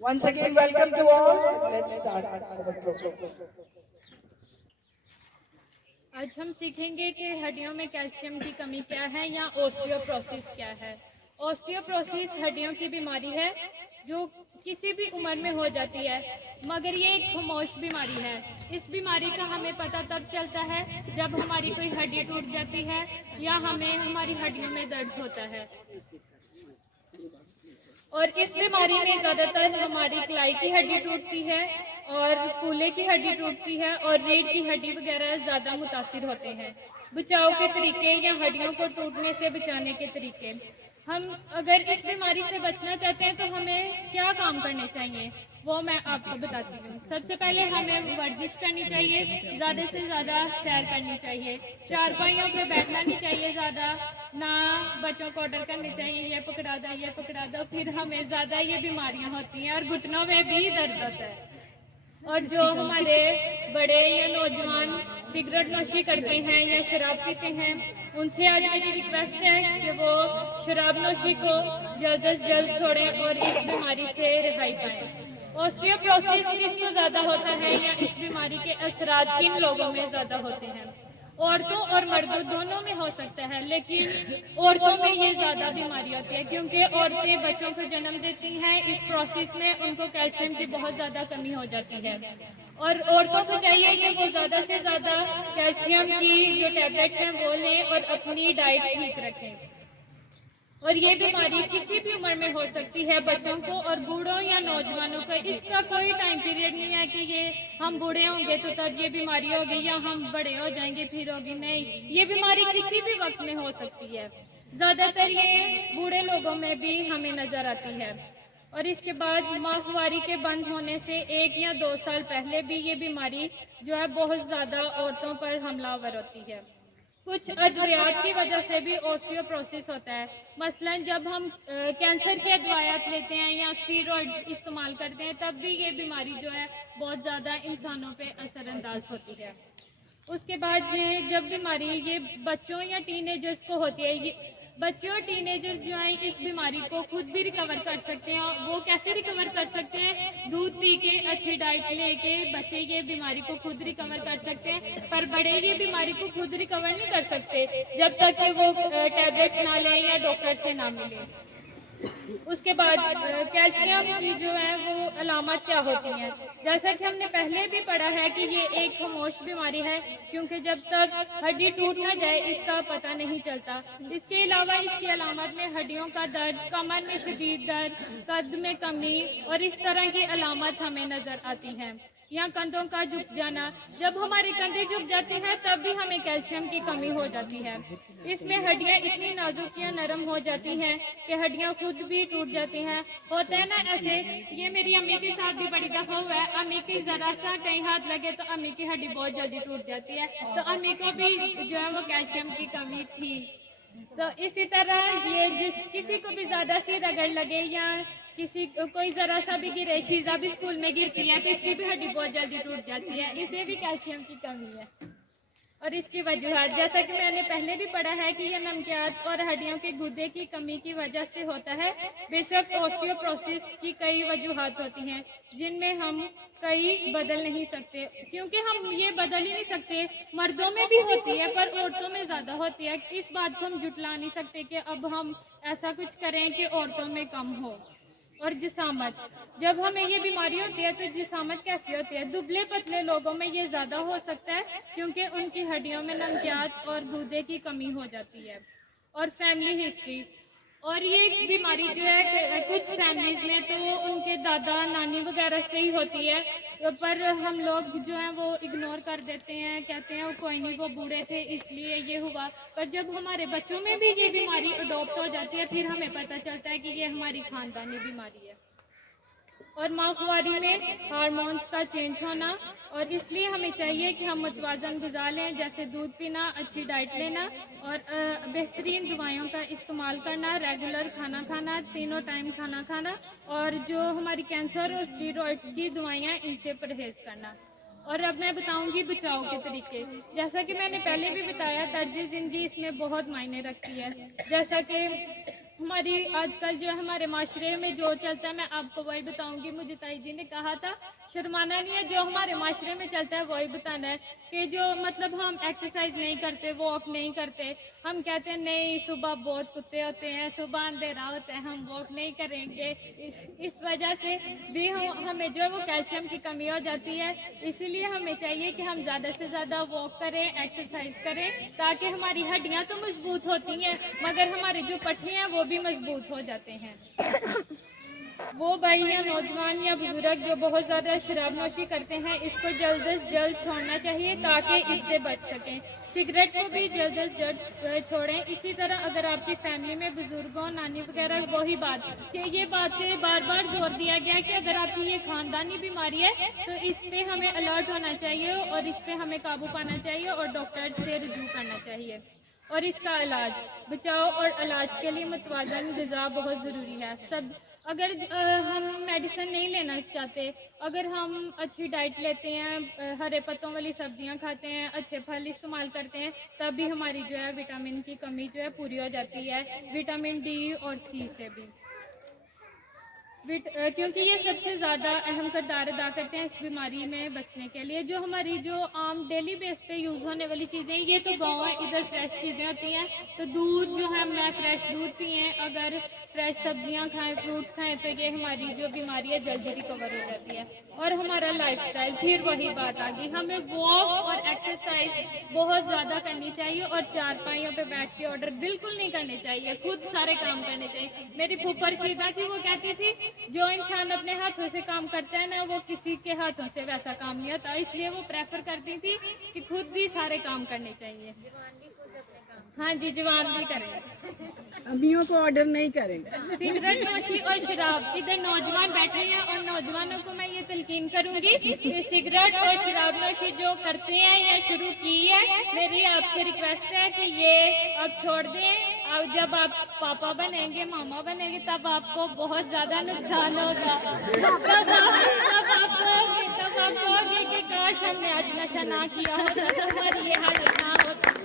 Once again, welcome to all. Let's start our program. आज हम सीखेंगे कि हड्डियों में कैल्शियम की कमी क्या है या ऑस्टियोप्रोसिस क्या है। ऑस्टियोप्रोसिस हड्डियों की बीमारी है जो किसी भी उम्र में हो जाती है, मगर ये एक खामोश बीमारी है। इस बीमारी का हमें पता तब चलता है जब हमारी कोई हड्डी टूट जाती है या हमें हमारी हड्डियों में दर्द होता है। और इस बीमारी में ज़्यादातर हमारी कलाई की हड्डी टूटती है और कूल्हे की हड्डी टूटती है और रीढ़ की हड्डी वगैरह ज़्यादा मुतासिर होते हैं। बचाव के तरीके या हड्डियों को टूटने से बचाने के तरीके, हम अगर इस बीमारी से बचना चाहते हैं तो हमें क्या काम करने चाहिए वो मैं आपको बताती हूँ। सबसे पहले हमें वर्जिश करनी चाहिए, ज़्यादा से ज़्यादा सैर करनी चाहिए, चारपाइयों पे बैठना नहीं चाहिए ज़्यादा, ना बच्चों को ऑर्डर करने चाहिए ये पकड़ा दो, फिर हमें ज़्यादा ये बीमारियाँ होती हैं और घुटनों में भी दर्द होता है। और जो हमारे बड़े या नौजवान सिगरेट नोशी करते हैं या शराब पीते हैं, उनसे आज मेरी रिक्वेस्ट है कि वो शराब नोशी को जल्द से जल्द छोड़ें और इस बीमारी से रिहाई पाएँ। ऑस्टियोप्रोसिस किसको ज़्यादा होता है या इस बीमारी के असरात किन लोगों में ज़्यादा होते हैं? औरतों और मर्दों दोनों में हो सकता है, लेकिन औरतों में ये ज़्यादा बीमारी होती है क्योंकि औरतें बच्चों को जन्म देती हैं। इस प्रोसेस में उनको कैल्शियम की बहुत ज़्यादा कमी हो जाती है और औरतों को चाहिए कि वो ज़्यादा से ज़्यादा कैल्शियम की जो टैबलेट्स हैं वो लें और अपनी डाइट ठीक रखें। और ये बीमारी किसी भी उम्र में हो सकती है, बच्चों को और बूढ़ों या नौजवानों को। इसका कोई टाइम पीरियड नहीं है कि ये हम बूढ़े होंगे तो तब ये बीमारी होगी या हम बड़े हो जाएंगे फिर होगी, नहीं, ये बीमारी किसी भी वक्त में हो सकती है। ज़्यादातर ये बूढ़े लोगों में भी हमें नज़र आती है और इसके बाद माहवारी के बंद होने से 1 या 2 साल पहले भी ये बीमारी जो है बहुत ज़्यादा औरतों पर हमलावर होती है। कुछ अद्वियात की वजह से भी ऑस्टियोप्रोसिस होता है। मसलन जब हम कैंसर के दवाइयाँ लेते हैं या स्टीरॉइड्स इस्तेमाल करते हैं तब भी ये बीमारी जो है बहुत ज़्यादा इंसानों पे असरअंदाज होती है। उसके बाद ये जब बीमारी ये बच्चों या टीनेजर्स को होती है, ये बच्चे और टीनेजर्स जो हैं इस बीमारी को खुद भी रिकवर कर सकते हैं। वो कैसे रिकवर कर सकते हैं? दूध पी के, अच्छी डाइट लेके बच्चे ये बीमारी को खुद रिकवर कर सकते हैं, पर बड़े ये बीमारी को खुद रिकवर नहीं कर सकते जब तक कि वो टैबलेट्स ना लें या डॉक्टर से ना मिलें। उसके बाद कैल्शियम की जो है वो अलामत क्या होती हैं? जैसा कि हमने पहले भी पढ़ा है कि ये एक खामोश बीमारी है क्योंकि जब तक हड्डी टूट ना जाए इसका पता नहीं चलता। इसके अलावा इसकी अलामत में हड्डियों का दर्द, कमर में शदीद दर्द, कद में कमी और इस तरह की अलामत हमें नज़र आती हैं। या कंधों का झुक जाना, जब हमारे कंधे झुक जाते हैं तब भी हमें कैल्शियम की कमी हो जाती है। इसमें हड्डियां इतनी नाजुक या नरम हो जाती हैं कि हड्डियां खुद भी टूट जाती हैं। होता है ना ऐसे, ये मेरी अम्मी के साथ भी बड़ी दफा हुआ है। अम्मी की जरा सा कहीं हाथ लगे तो अम्मी की हड्डी बहुत जल्दी टूट जाती है, तो अम्मी को भी जो है वो कैल्शियम की कमी थी। तो इसी तरह ये जिस किसी को भी ज़्यादा सी रगड़ लगे या किसी कोई ज़रा सा भी गिरे, शीज़ा भी स्कूल में गिरती है तो इसकी भी हड्डी बहुत जल्दी टूट जाती है, इसे भी कैल्शियम की कमी है। और इसकी वजूहत, जैसा कि मैंने पहले भी पढ़ा है कि यह नमकियात और हड्डियों के गुर्दे की कमी की वजह से होता है। बेशक ऑस्टियोप्रोसिस की कई वजूहत होती हैं जिनमें हम कई बदल नहीं सकते, क्योंकि हम ये बदल ही नहीं सकते। मर्दों में भी होती है पर औरतों में ज़्यादा होती है। इस बात को हम जुटला नहीं सकते कि अब हम ऐसा कुछ करें कि औरतों में कम हो। और जिसामत, जब हमें ये बीमारी होती है तो जिसामत कैसी होती है? दुबले पतले लोगों में ये ज़्यादा हो सकता है क्योंकि उनकी हड्डियों में नमकियात और गुर्दे की कमी हो जाती है। और फैमिली हिस्ट्री, और ये बीमारी जो है कुछ फैमिलीज़ में तो उनके दादा नानी वगैरह से ही होती है, पर हम लोग जो हैं वो इग्नोर कर देते हैं, कहते हैं वो कोई नहीं, वो बूढ़े थे इसलिए ये हुआ। पर जब हमारे बच्चों में भी ये बीमारी अडॉप्ट हो जाती है फिर हमें पता चलता है कि ये हमारी खानदानी बीमारी है। और माहवारी में हार्मोन्स का चेंज होना, और इसलिए हमें चाहिए कि हम मुतवाज़न ग़िज़ा लें, जैसे दूध पीना, अच्छी डाइट लेना और बेहतरीन दवाइयों का इस्तेमाल करना, रेगुलर खाना खाना, तीनों टाइम खाना खाना, और जो हमारी कैंसर और स्टीरॉइड्स की दवाइयाँ इनसे परहेज़ करना। और अब मैं बताऊंगी बचाव के तरीके। जैसा कि मैंने पहले भी बताया, तर्ज ज़िंदगी इसमें बहुत मायने रखती है। जैसा कि हमारी आजकल जो हमारे माशरे में जो चलता है मैं आपको वही बताऊंगी। मुझे ताई जी ने कहा था शर्माना नहीं है, जो हमारे माशरे में चलता है वही बताना है कि जो मतलब हम एक्सरसाइज नहीं करते, वॉक नहीं करते, हम कहते हैं नहीं सुबह बहुत कुत्ते होते हैं, सुबह अंधेरा होता है, हम वॉक नहीं करेंगे। इस वजह से भी हमें जो है वो कैल्शियम की कमी हो जाती है। इसीलिए हमें चाहिए कि हम ज़्यादा से ज़्यादा वॉक करें, एक्सरसाइज करें, ताकि हमारी हड्डियाँ तो मजबूत होती हैं मगर हमारे जो पट्टे हैं वो भी मजबूत हो जाते हैं। वो भाई या नौजवान या बुजुर्ग जो बहुत ज़्यादा शराब नोशी करते हैं, इसको जल्द से जल्द छोड़ना चाहिए ताकि इससे बच सकें। सिगरेट को भी जल्द से जल्द छोड़ें। इसी तरह अगर आपकी फैमिली में बुजुर्गों, नानी वगैरह, वही बात कि ये बातें बार बार जोर दिया गया है कि अगर आपकी ये खानदानी बीमारी है तो इस पे हमें अलर्ट होना चाहिए और इस पे हमें काबू पाना चाहिए और डॉक्टर से रुजू करना चाहिए। और इसका इलाज, बचाव और इलाज के लिए मुतवाज़न ग़िज़ा बहुत ज़रूरी है। सब अगर हम मेडिसिन नहीं लेना चाहते, अगर हम अच्छी डाइट लेते हैं, हरे पत्तों वाली सब्जियां खाते हैं, अच्छे फल इस्तेमाल करते हैं, तब भी हमारी जो है विटामिन की कमी जो है पूरी हो जाती है, विटामिन डी और सी से भी। क्योंकि ये सबसे ज़्यादा अहम किरदार अदा करते हैं इस बीमारी में बचने के लिए। जो हमारी जो आम डेली बेस पे यूज़ होने वाली चीज़ें, ये तो गाँव है, इधर फ्रेश चीज़ें होती हैं, तो दूध जो है मैं फ्रेश दूध पिएँ, अगर फ्रेश सब्जियां खाएं, फ्रूट्स खाएं, तो ये हमारी जो बीमारी है जल्दी रिकवर हो जाती है। और हमारा लाइफस्टाइल, फिर वही बात आ गई, हमें वॉक और एक्सरसाइज बहुत ज़्यादा करनी चाहिए और चारपाइयों पे बैठ के ऑर्डर बिल्कुल नहीं करने चाहिए, खुद सारे काम करने चाहिए। मेरी फूफा रशीदा थी, वो कहती थी जो इंसान अपने हाथों से काम करता है ना, वो किसी के हाथों से वैसा काम नहीं होता, इसलिए वो प्रेफर करती थी कि खुद भी सारे काम करने चाहिए। हाँ जी, जवान भी करें, अम्मियों को ऑर्डर नहीं करें। सिगरेट नोशी और शराब, इधर नौजवान बैठे हैं और नौजवानों को मैं ये तलकीन करूंगी कि सिगरेट और शराब नोशी जो करते हैं या शुरू की है, मेरी आपसे रिक्वेस्ट है कि ये अब छोड़ दें। अब जब आप पापा बनेंगे, मामा बनेंगे, तब आपको बहुत ज़्यादा नुकसान होगा। तब आप कहोगे कि काश हमने आज नशा ना किया होता तो हमारी ये हालत ना होती।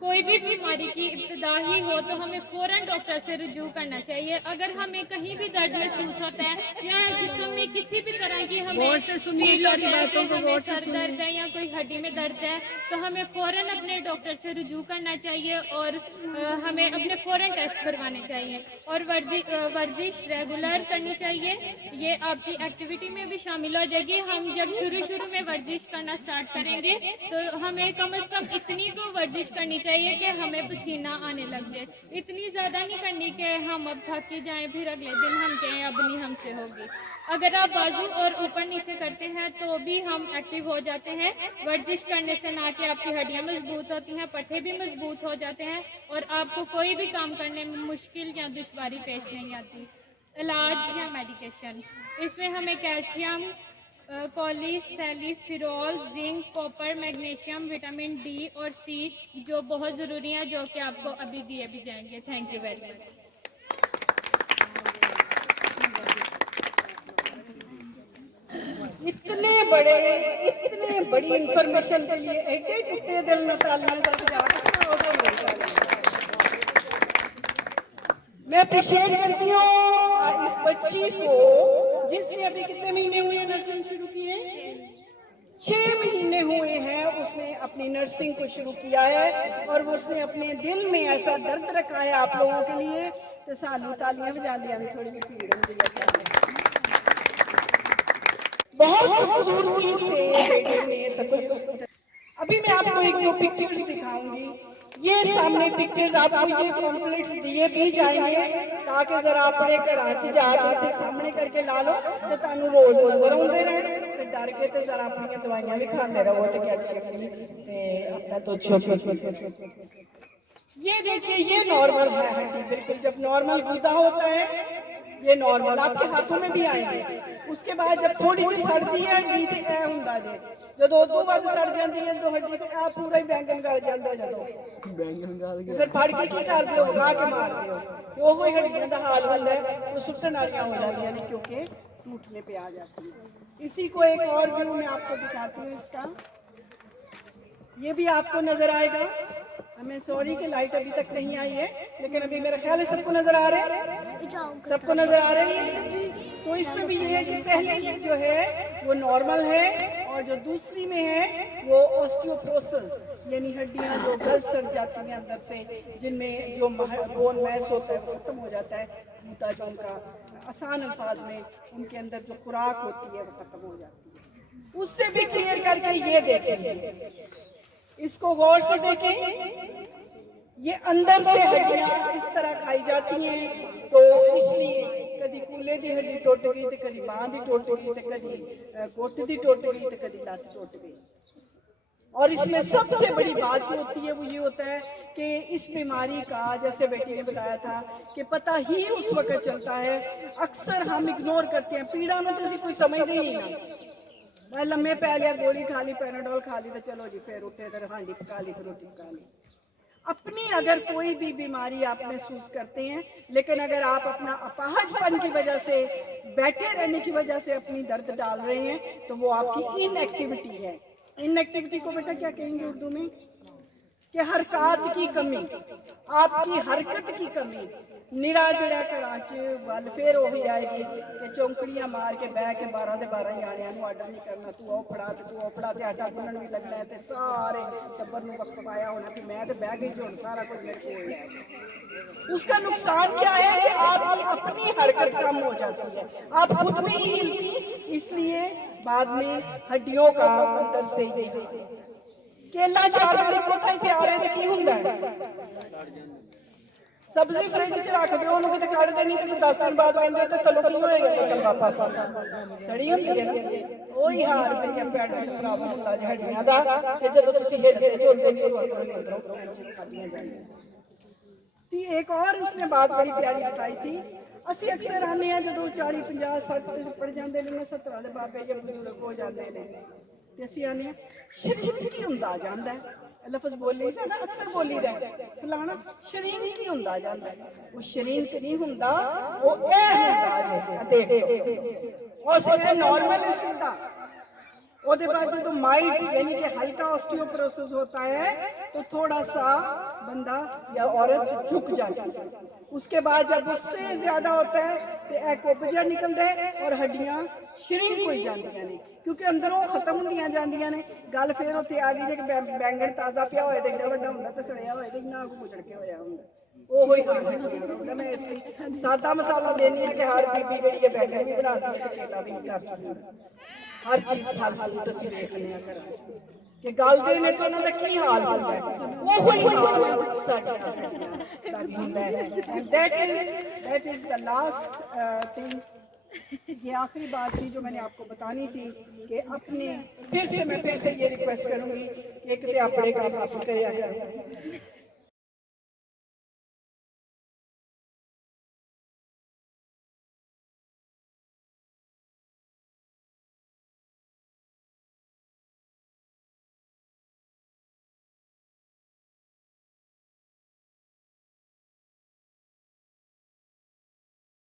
कोई भी बीमारी की इब्तिदा ही हो तो हमें फ़ौरन डॉक्टर से रुजू करना चाहिए। अगर हमें कहीं भी दर्द महसूस होता है या जिस्म में किसी भी तरह की हमें फील होता है कि हमें सर दर्द है या कोई हड्डी में दर्द है, तो हमें फ़ौरन अपने डॉक्टर से रुजू करना चाहिए और हमें अपने फ़ौरन टेस्ट करवाने चाहिए और वर्जिश रेगुलर करनी चाहिए। ये आपकी एक्टिविटी में भी शामिल हो जाएगी। हम जब शुरू में वर्जिश करना स्टार्ट करेंगे तो हमें कम से कम इतनी तो वर्जिश करनी चाहिए कि हमें पसीना आने लग जाए। इतनी ज़्यादा नहीं करनी कि हम अब थक ही जाएं, फिर अगले दिन हम कहें अब नहीं हमसे होगी। अगर आप बाजू और ऊपर नीचे करते हैं तो भी हम एक्टिव हो जाते हैं। वर्जिश करने से ना कि आपकी हड्डियां मजबूत होती हैं, पट्टे भी मजबूत हो जाते हैं और आपको कोई भी काम करने में मुश्किल या दुश्वारी पेश नहीं आती। इलाज या मेडिकेशन, इसमें हमें कैल्शियम, कॉलिस, सैलिफिरॉल, zinc, copper, magnesium, vitamin D और सी जो बहुत ज़रूरी हैं, जो कि आपको अभी दिए भी जाएंगे। Thank you very much. इतने बड़ी इंफॉर्मेशन के लिए एटे टुटे दिल न तालियां मैं अप्रिशिएट करती हूँ इस बच्ची को जिसने अभी कितने महीने हुए नर्सिंग शुरू की है? 6 महीने हुए हैं उसने अपनी नर्सिंग को शुरू किया है और वो उसने अपने दिल में ऐसा दर्द रखा है आप लोगों के लिए। तो सालू तालियां बजा दिया थोड़ी भीड़ बहुत खूबसूरती से सब कुछ। अभी मैं आपको एक दो पिक्चर्स दिखाऊंगी। ये सामने पिक्चर्स आपको ये कॉम्प्लेक्स दिए भी जाएंगे ताकि जरा अपने घर जाके सामने करके ला लो तो तुहानू रोज नजर आउंदे रहे ते डर के ते जरा अपनी दवाइयां भी खाते रहो ते कैल्शियम की ते अपना तो छोटे। ये देखिए ये नॉर्मल है बिल्कुल। जब नॉर्मल गुदा होता है ये नॉर्मल आपके हाथों में भी आएंगे। उसके बाद जब थोड़ी सी सर्दी है नींद ए हुंदा जे जो दो बार सड़ जाती है तो हड्डी ते आ पूरा ही बैंगन गल जाता जो बैंगन गल गया फिर फड़ के की करते हो उगा के मारते हो तो वो हड्डियां का हाल होता है तो सुट्टन वालियां हो जाती हैं क्योंकि टूटने पे आ जाती है। इसी को एक और व्यू मैं आपको दिखाती हूँ इसका। ये भी आपको नजर आएगा। हमें सॉरी कि लाइट अभी तक नहीं आई है, लेकिन अभी मेरा ख्याल है सबको नजर आ रहे हैं, सबको नजर आ रही है। तो इसमें भी ये है कि पहली जो है वो नॉर्मल है और जो दूसरी में है वो ऑस्टियोपोरोसिस, यानी हड्डियां जो गल सड़ जाती हैं अंदर से, जिनमें जो बोन मैस होता है वो खत्म हो जाता है, मूता जो उनका आसान अल्फाज में उनके अंदर जो खुराक होती है वो खत्म हो जाती है। उससे भी क्लियर करके ये देखेंगे, इसको गौर से देखें, ये अंदर से हड्डियां इस तरह खाई जाती हैं, तो इसलिए कभी कूले दी हड्डी टुट गई तो कभी बांह दी टुट गई तो कभी गुट दी टुट गई तो कभी लत टुट गई। और इसमें सबसे बड़ी बात जो होती है वो ये होता है कि इस बीमारी का, जैसे बेटी ने बताया था, कि पता ही उस वक्त चलता है, अक्सर हम इग्नोर करते हैं। पीड़ा में तो कोई समझ नहीं ना, मैं लम्बे पै लिया, गोली खा ली, पैराडोल खा ली, तो चलो जी फिर उठे तो हांडी पका ली, फिर रोटी पका ली। अपनी अगर कोई भी बीमारी आप महसूस करते हैं, लेकिन अगर आप अपना अपाहजपन की वजह से, बैठे रहने की वजह से अपनी दर्द डाल रहे हैं, तो वो आपकी इनएक्टिविटी है। इनएक्टिविटी को बेटा क्या कहेंगे उर्दू में? कि हरकत की कमी, आपकी हरकत की कमी। निरा जड़ा घरां च गल फिर वही आएगी कि चौंकड़ियां मार के बह के 12 ਦੇ 12 ਨਿਆਣਿਆਂ ਨੂੰ ਆਡਾ नहीं करना, तू आओ फड़ा ते तू आओ फड़ा ते आटा गुन्नण भी लगना है, ते सारे टब्बर ਨੂੰ वक्त पाया होना कि मैं तो बह गई जो सारा कुछ मेरे को है। उसका नुकसान क्या है कि आपकी अपनी हरकत कम हो जाती है, आप खुद भी नहीं हिलती, इसलिए बाद में हड्डियों का अंदर से ही केला चार बड़ी कोथा प्यार है तो की हुंदा है। सब्जी फ्रिज च रख दो, ਉਹਨੂੰ ਕਿਤੇ ਕੱਢ ਦੇਣੀ ਤੇ 10 ਦਿਨ ਬਾਅਦ ਕਹਿੰਦੇ ਤੇ ਤਲੋ ਕੀ ਹੋਏਗਾ, ਤਲ ਵਾਪਸ ਸੜੀ ਹੁੰਦੀ ਹੈ ਨਾ। ਉਹੀ ਹਾਲ ਮੇਰੀਆਂ ਪੈੜਾਂ ਦਾ ਪ੍ਰੋਬਲਮ ਹੁੰਦਾ ਜੀ ਹੱਡੀਆਂ ਦਾ, ਕਿ ਜਦੋਂ ਤੁਸੀਂ ਹਿੱਲਦੇ ਝੁਲਦੇ ਨਹੀਂ ਹੋ ਤਾਂ ਅੰਦਰੋਂ ਖਾਦੀਆਂ ਜਾਂਦੀਆਂ। ਤੇ ਇੱਕ और उसने बात बड़ी प्यारी बताई थी, ਅਸੀਂ ਅਕਸਰ ਆਨੇ ਆ ਜਦੋਂ 40 50 60 ਪੜ ਜਾਂਦੇ ਨੇ, 70 ਦੇ ਬਾਬੇ ਜੇ ਬਜ਼ੁਰਗ ਹੋ ਜਾਂਦੇ ਨੇ, ਤੇ ਅਸੀਂ ਆਨੇ ਸ਼ਰੀਰ ਕੀ ਹੁੰਦਾ ਜਾਂਦਾ ਹੈ, लफज बोली जाना अक्सर बोली दा फलाना शरीर की हुंदा जांदा, वो शरीर ते नहीं हुंदा, वो ए हुंदा जे देखो और से नॉर्मल सीधा। ओदे बाद जो माइल्ड यानी कि हल्का ऑस्टियोपोरोसिस होता है तो थोड़ा सा बंदा या औरत झुक जाती है। उसके बाद जब उससे ज्यादा होता है तो एक उपजा निकलता है और हड्डियां शरीर को ही जांदियां ने, क्योंकि अंदरों खत्म होंदियां जांदियां ने। गल फिर उत्थे आ गई कि बैंगन ताज़ा पिया होए ते एडा वड्डा हुंदा ते सड़िया होए ते इन्ना कुछ मुचड़ के होया हुंदा, ओहो ही हाल। मैं इसलिए सादा मसाला देनी है कि हर बीबी जेहड़ी है बैंगन भी बनाती है, केला भी करती है, हर चीज फल फूट असीं देखने आ घर कि गलदे ने तो उन्हां दा की हाल हुंदा है, ओहो ही हाल साडे दा हुंदा है। And that is the last thing. ये आखिरी बात थी जो मैंने आपको बतानी थी कि अपने मैं फिर से ये रिक्वेस्ट करूंगी कि एक तो अपने काम आप करिया करो,